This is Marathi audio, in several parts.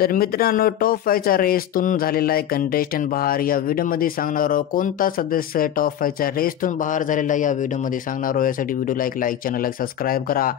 तर मित्रांनो, टॉप 5च्या रेसतून झालेला आहे कंटेस्टंट बाहेर. या व्हिडिओमध्ये सांगणार आहोत कोणता सदस्य टॉप 5च्या रेसतून बाहेर झालेला या व्हिडिओमध्ये सांगणार आहोत. यासाठी व्हिडिओला लाईक चॅनलला सबस्क्राईब करा.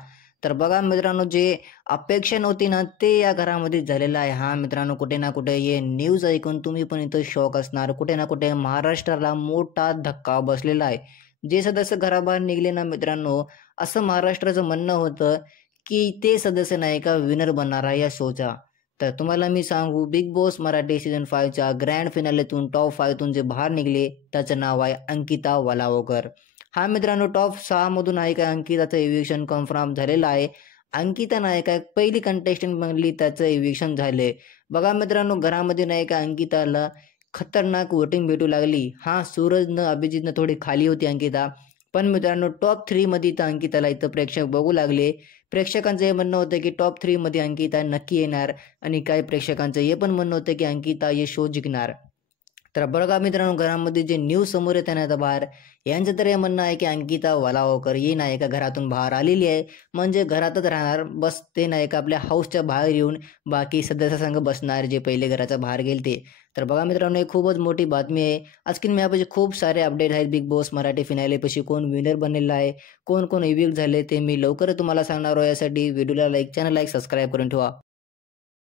तर बघा मित्रांनो, जे अपेक्षा नव्हती ना ते या घरामध्ये झालेलं आहे. हा मित्रांनो, कुठे ना कुठे हे न्यूज ऐकून तुम्ही पण इथं शॉक असणार. कुठे ना कुठे महाराष्ट्राला मोठा धक्का बसलेला आहे. जे सदस्य घराबाहेर निघले ना मित्रांनो, असं महाराष्ट्राचं म्हणणं होतं की ते सदस्य नाही का विनर बनणार आहे या शोचा. तर तुम्हाला मी सांगू, बिग बॉस मराठी सीझन 5च्या ग्रँड फिनालेतून टॉप 5तून जे बाहेर निघले त्याचं नाव आहे अंकिता वलावकर. हा मित्रांनो, टॉप 6मधून आहे का अंकिताचं इव्हिक्शन कन्फर्म झालेलं आहे. अंकिता नाही का पहिली कंटेस्टंट बनली, त्याचं इव्हिक्शन झाले. बघा मित्रांनो, घरामध्ये नाही का अंकिताला खतरनाक वोटिंग भेटू लागली. हा सूरजनं अभिजितनं थोडी खाली होती अंकिता, पण मित्रांनो टॉप 3मध्ये तर अंकिताला इथं प्रेक्षक बघू लागले. प्रेक्षकांचं हे म्हणणं होतं की टॉप 3मध्ये अंकिता नक्की येणार आणि काही प्रेक्षकांचं हे पण म्हणणं होतं की अंकिता हे शो जिंकणार. तर बघा मित्रांनो, घरामध्ये जे न्यूज समोर येते ना आता बाहेर, यांचं तर हे म्हणणं आहे की अंकिता वलावकर ही नाही का घरातून बाहेर आलेली आहे, म्हणजे घरातच राहणार. बस ते नाही का आपल्या हाऊसच्या बाहेर येऊन बाकी सदस्यासंग बसणार जे पहिले घराच्या बाहेर गेले ते. तर बघा मित्रांनो, ही खूपच मोठी बातमी आहे. आजकीन माझ्यापाशी खूप सारे अपडेट आहेत. बिग बॉस मराठी फिनालेपाशी कोण विनर बनलेला आहे, कोण कोण इव्हिक्ट झाले ते मी लवकरच तुम्हाला सांगणार आहे. यासाठी व्हिडिओला चॅनल सबस्क्राईब करून ठेवा.